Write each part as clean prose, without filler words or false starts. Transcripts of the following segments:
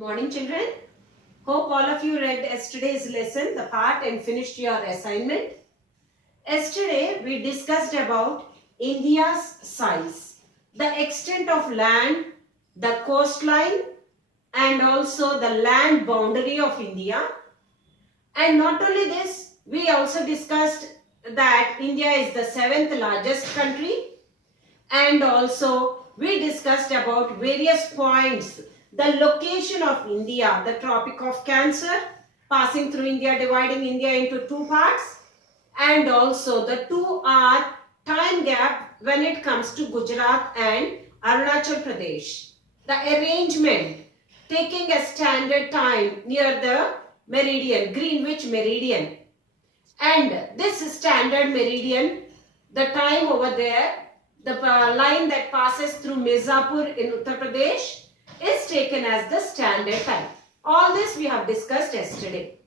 Morning children. Hope all of you read yesterday's lesson, the part, and finished your assignment. Yesterday we discussed about India's size, the extent of land, the coastline, and also the land boundary of India. And not only this, we also discussed that India is the 7th largest country, and also we discussed about various points, the location of India, the Tropic of Cancer, passing through India, dividing India into two parts, and also the 2 hour time gap when it comes to Gujarat and Arunachal Pradesh. The arrangement, taking a standard time near the meridian, Greenwich meridian. And this standard meridian, the time over there, the line that passes through Mirzapur in Uttar Pradesh is taken as the standard time. All this we have discussed yesterday.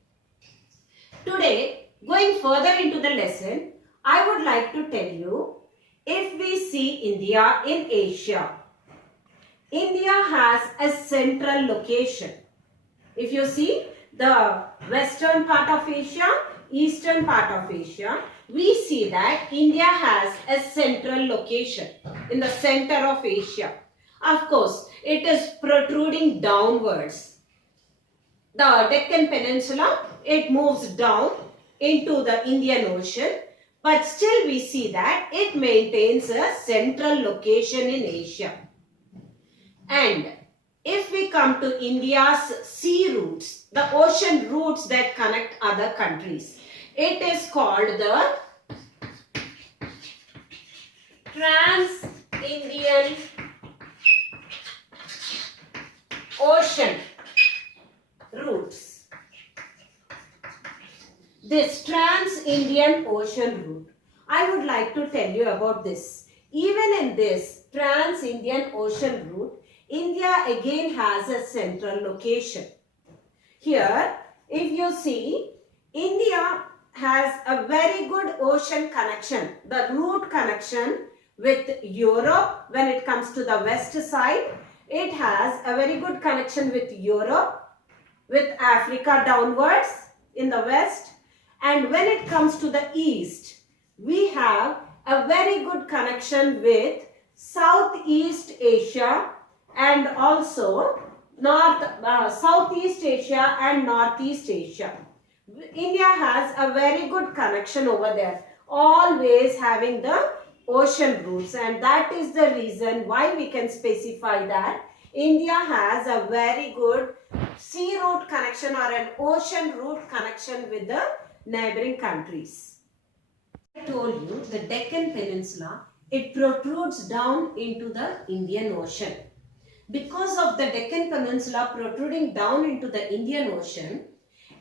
Today, going further into the lesson, I would like to tell you, if we see India in Asia, India has a central location. If you see the western part of Asia, eastern part of Asia, we see that India has a central location in the center of Asia. Of course, it is protruding downwards. The Deccan Peninsula, it moves down into the Indian Ocean, but still we see that it maintains a central location in Asia. And if we come to India's sea routes, the ocean routes that connect other countries, it is called the Trans-Indian Ocean routes. This Trans-Indian Ocean route, I would like to tell you about this. Even in this Trans-Indian Ocean route, India again has a central location. Here, if you see, India has a very good ocean connection, the route connection with Europe when it comes to the west side. It has a very good connection with Europe, with Africa downwards in the west. And when it comes to the east, we have a very good connection with Southeast Asia and also Southeast Asia and Northeast Asia. India has a very good connection over there, always having the ocean routes, and that is the reason why we can specify that India has a very good sea route connection or an ocean route connection with the neighboring countries. I told you the Deccan Peninsula, it protrudes down into the Indian Ocean. Because of the Deccan Peninsula protruding down into the Indian Ocean,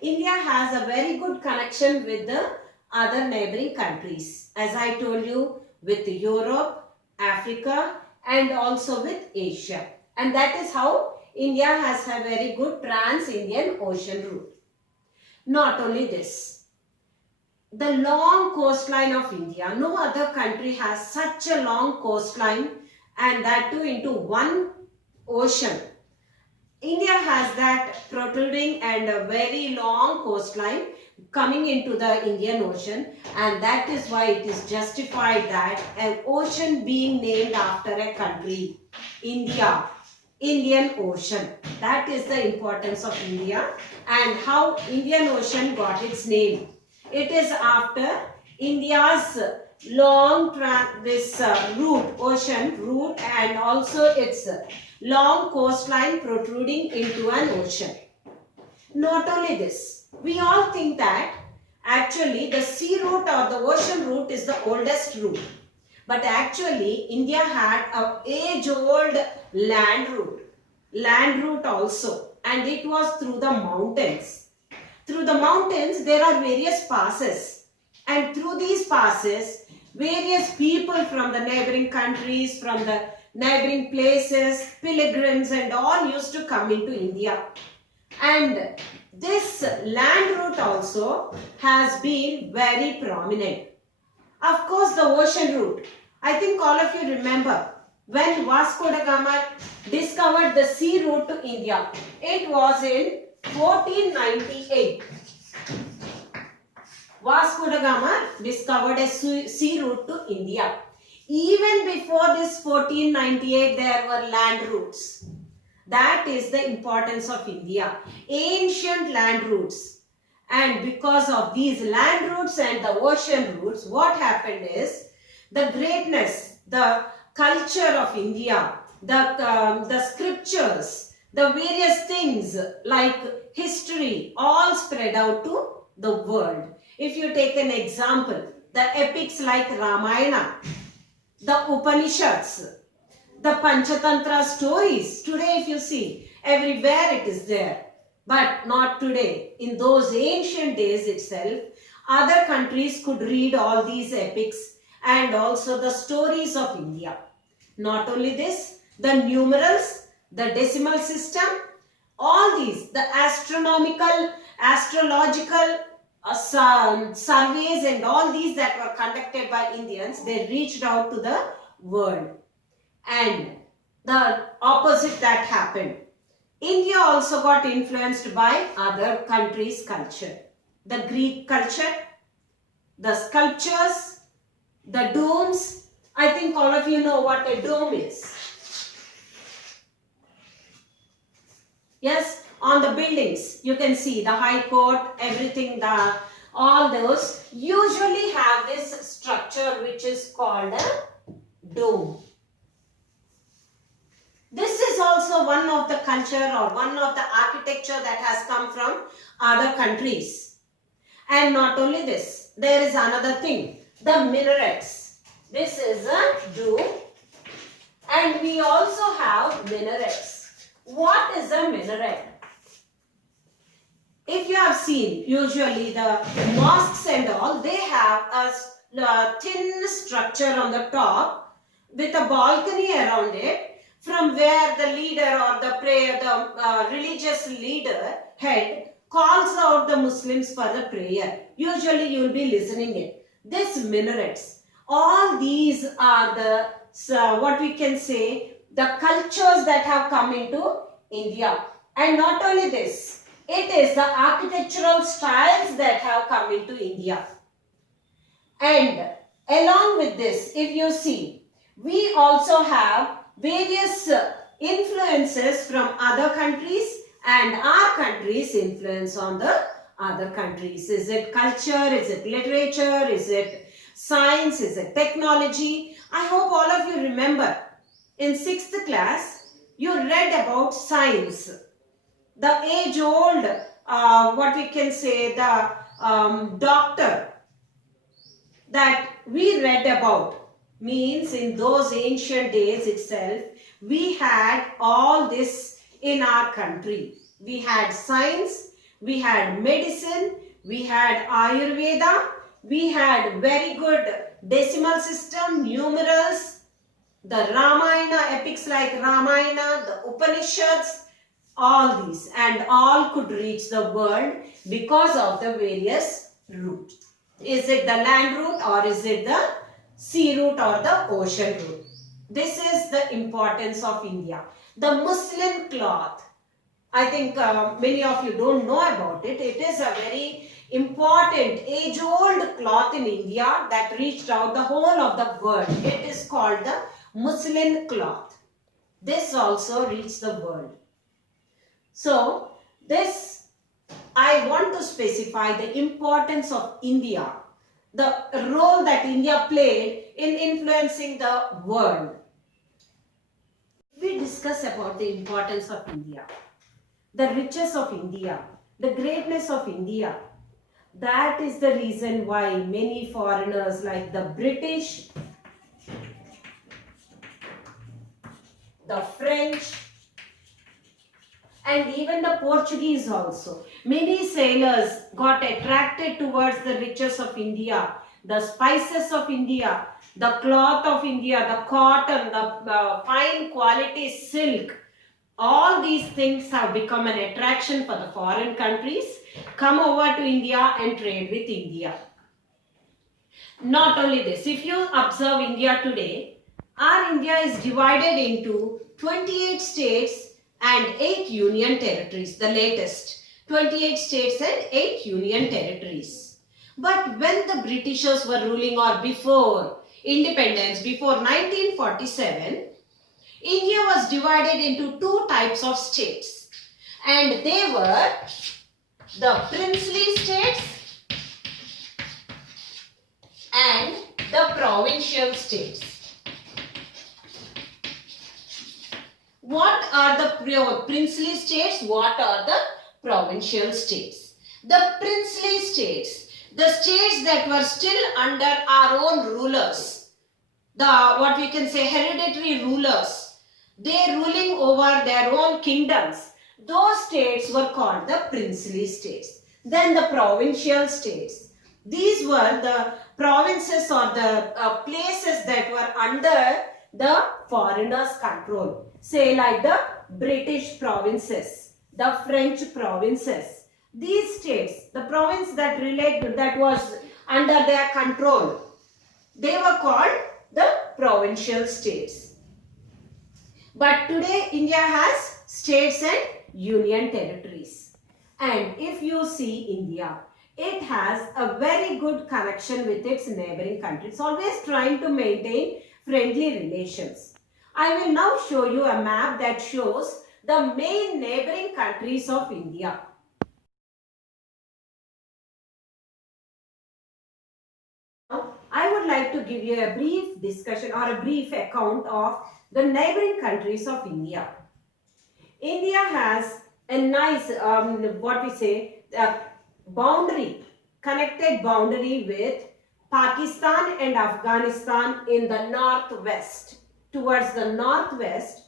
India has a very good connection with the other neighboring countries. As I told you, with Europe, Africa, and also with Asia. And that is how India has a very good Trans-Indian Ocean route. Not only this, the long coastline of India, no other country has such a long coastline, and that too into one ocean. India has that protruding and a very long coastline coming into the Indian Ocean, and that is why it is justified that an ocean being named after a country, India, Indian Ocean. That is the importance of India and how Indian Ocean got its name. It is after India's long ocean route, and also its long coastline protruding into an ocean. Not only this, we all think that actually the sea route or the ocean route is the oldest route. But actually India had an age-old land route also, and it was through the mountains. Through the mountains there are various passes, and through these passes various people from the neighboring countries, from the neighboring places, pilgrims and all used to come into India. And this land route also has been very prominent. Of course, the ocean route, I think all of you remember when Vasco da Gama discovered the sea route to India. It was in 1498. Vasco da Gama discovered a sea route to India. Even before this 1498, there were land routes. That is the importance of India. Ancient land routes. And because of these land routes and the ocean routes, what happened is the greatness, the culture of India, the scriptures, the various things like history, all spread out to the world. If you take an example, the epics like Ramayana, the Upanishads, the Panchatantra stories, today if you see, everywhere it is there. But not today. In those ancient days itself, other countries could read all these epics and also the stories of India. Not only this, the numerals, the decimal system, all these, the astronomical, astrological surveys and all these that were conducted by Indians, they reached out to the world. And the opposite that happened. India also got influenced by other countries' culture. The Greek culture, the sculptures, the domes. I think all of you know what a dome is. Yes, on the buildings, you can see the High Court, everything, all those usually have this structure which is called a dome. This is also one of the culture or one of the architecture that has come from other countries. And not only this, there is another thing, the minarets. This is a dome and we also have minarets. What is a minaret? If you have seen, usually the mosques and all, they have a thin structure on the top with a balcony around it, from where the leader or the religious leader, head, calls out the Muslims for the prayer. Usually you will be listening it. These minarets, all these are the, what we can say, the cultures that have come into India. And not only this, it is the architectural styles that have come into India. And along with this, if you see, we also have various influences from other countries and our country's influence on the other countries. Is it culture? Is it literature? Is it science? Is it technology? I hope all of you remember in 6th class you read about science. The age-old, what we can say, the doctor that we read about. Means in those ancient days itself, we had all this in our country. We had science, we had medicine, we had Ayurveda, we had very good decimal system, numerals, the Ramayana, epics like Ramayana, the Upanishads, all these, and all could reach the world because of the various routes. Is it the land route or is it the sea route or the ocean route? This is the importance of India. The muslin cloth, I think many of you don't know about it. It is a very important age-old cloth in India that reached out the whole of the world. It is called the muslin cloth. This also reached the world. So this, I want to specify the importance of India, the role that India played in influencing the world. We discuss about the importance of India, the riches of India, the greatness of India. That is the reason why many foreigners like the British, the French, and even the Portuguese also. Many sailors got attracted towards the riches of India, the spices of India, the cloth of India, the cotton, the fine quality silk. All these things have become an attraction for the foreign countries. Come over to India and trade with India. Not only this, if you observe India today, our India is divided into 28 states and 8 union territories, the latest. 28 states and 8 union territories. But when the Britishers were ruling, or before independence, before 1947, India was divided into two types of states. And they were the princely states and the provincial states. What are the princely states? What are the provincial states? The princely states, the states that were still under our own rulers, the what we can say hereditary rulers, they ruling over their own kingdoms, those states were called the princely states. Then the provincial states, these were the provinces or the places that were under the foreigners' control. Say like the British provinces, the French provinces. These states, the province that was under their control, they were called the provincial states. But today India has states and union territories. And if you see India, it has a very good connection with its neighboring countries, always trying to maintain friendly relations. I will now show you a map that shows the main neighboring countries of India. Now, I would like to give you a brief discussion or a brief account of the neighboring countries of India. India has a nice, connected boundary with Pakistan and Afghanistan in the northwest. Towards the northwest,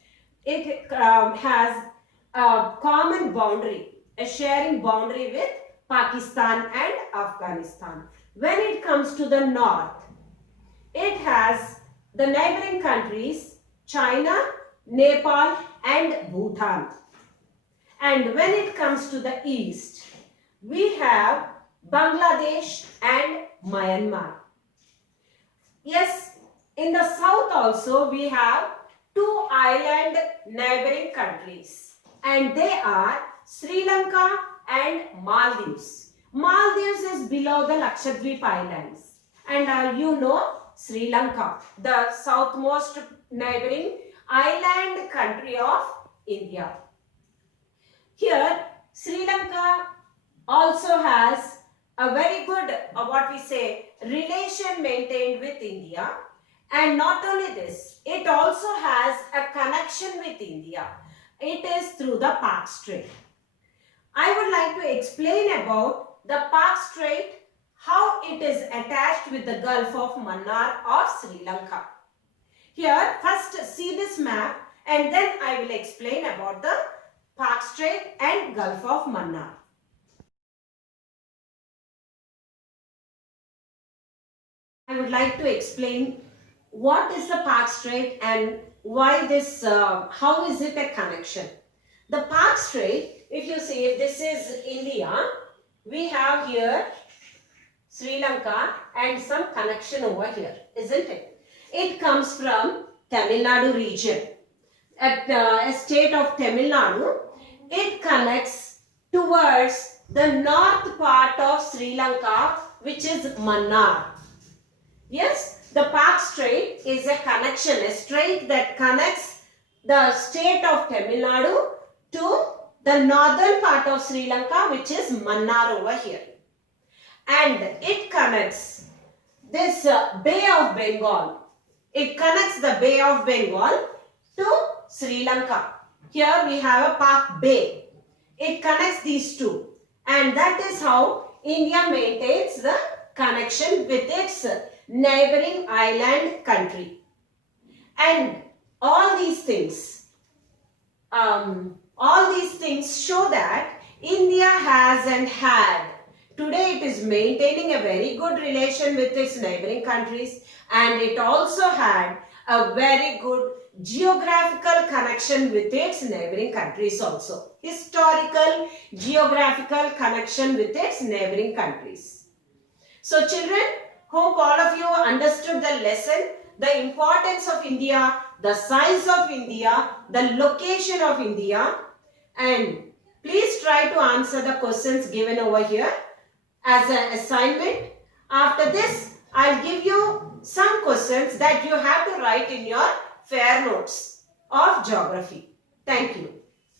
it has a common boundary, a sharing boundary with Pakistan and Afghanistan. When it comes to the north, it has the neighboring countries China, Nepal and Bhutan. And when it comes to the east, we have Bangladesh and Myanmar. Yes, in the south also we have two island neighboring countries, and they are Sri Lanka and Maldives. Maldives is below the Lakshadweep Islands, and you know Sri Lanka, the southmost neighboring island country of India. Here Sri Lanka also has a very good relation maintained with India, and not only this, it also has a connection with India. It is through the Palk Strait. I would like to explain about the Palk Strait, how it is attached with the Gulf of Mannar of Sri Lanka. Here, first see this map and then I will explain about the Palk Strait and Gulf of Mannar. I would like to explain what is the Palk Strait and why this, how is it a connection. The Palk Strait, if you see, if this is India, we have here Sri Lanka and some connection over here, isn't it? It comes from Tamil Nadu region. At a state of Tamil Nadu, it connects towards the north part of Sri Lanka, which is Mannar. Yes, the Palk Strait is a connection, a strait that connects the state of Tamil Nadu to the northern part of Sri Lanka, which is Mannar over here. And it connects this Bay of Bengal. It connects the Bay of Bengal to Sri Lanka. Here we have a Palk Bay. It connects these two. And that is how India maintains the connection with its neighboring island country. And all these things show that India has and had. Today it is maintaining a very good relation with its neighboring countries, and it also had a very good geographical connection with its neighboring countries also. Historical, geographical connection with its neighboring countries. So children, hope all of you understood the lesson the importance of India, the size of India, the location of India, and please try to answer the questions given over here as an assignment. After this, I'll give you some questions that you have to write in your fair notes of geography. Thank you.